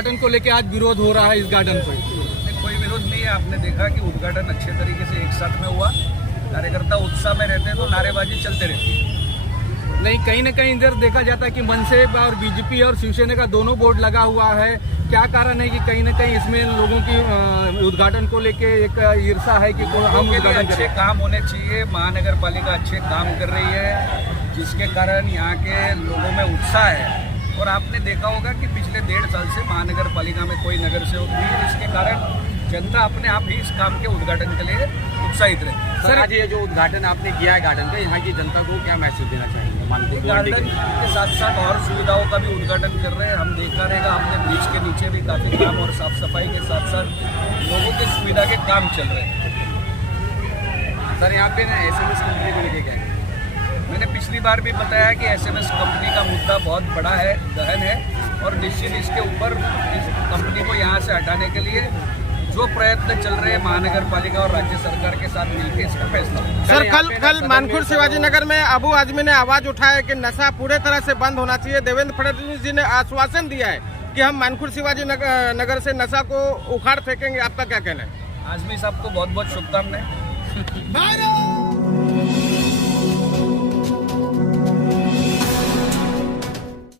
उद्घाटन को लेकर आज विरोध हो रहा है इस गार्डन पर? कोई विरोध नहीं है। आपने देखा कि उद्घाटन अच्छे तरीके से एक साथ में हुआ। कार्यकर्ता उत्साह में रहते हैं तो नारेबाजी चलते रहती है। नहीं, कहीं न कहीं इधर देखा जाता है कि मनसे और बीजेपी और शिवसेना का दोनों बोर्ड लगा हुआ है। क्या कारण है कि कहीं न कहीं इसमें लोगों की उद्घाटन को लेके एक ईर्षा है कि हम उद्घाटन अच्छे काम होने चाहिए। महानगर पालिका अच्छे काम कर रही है, जिसके कारण यहाँ के लोगों में उत्साह है। और आपने देखा होगा कि पिछले 1.5 साल से महानगर पालिका में कोई नगर सेवक नहीं है, जिसके कारण जनता अपने आप ही इस काम के उद्घाटन के लिए उत्साहित रहे। सर, आज ये जो उद्घाटन आपने किया है गार्डन का, यहाँ की जनता को क्या मैसेज देना चाहेंगे? गार्डन के साथ साथ और सुविधाओं का भी उद्घाटन कर रहे हैं। हम देखा रहेगा, हमने ब्रिज के नीचे भी काफी काम और साफ सफाई के साथ साथ लोगों की सुविधा के काम चल रहे हैं। सर, यहाँ पे ना SMS कंपनी को लेके क्या है? मैंने पिछली बार भी बताया कि SMS कंपनी का मुद्दा बहुत बड़ा है, गहन है, और निश्चित इसके ऊपर इस कंपनी को यहाँ से हटाने के लिए जो प्रयत्न चल रहे हैं महानगर पालिका और राज्य सरकार के साथ मिलकर इसका फैसला होगा। सर, कल मानखुर शिवाजी नगर में अबू आजमी ने आवाज उठाया कि नशा पूरे तरह से बंद होना चाहिए। देवेंद्र फडणवीस जी ने आश्वासन दिया है कि हम मानखुर शिवाजी नगर से नशा को उखाड़ फेंकेंगे। आपका क्या कहना है? आजमी साहब को बहुत बहुत शुभकामनाएं।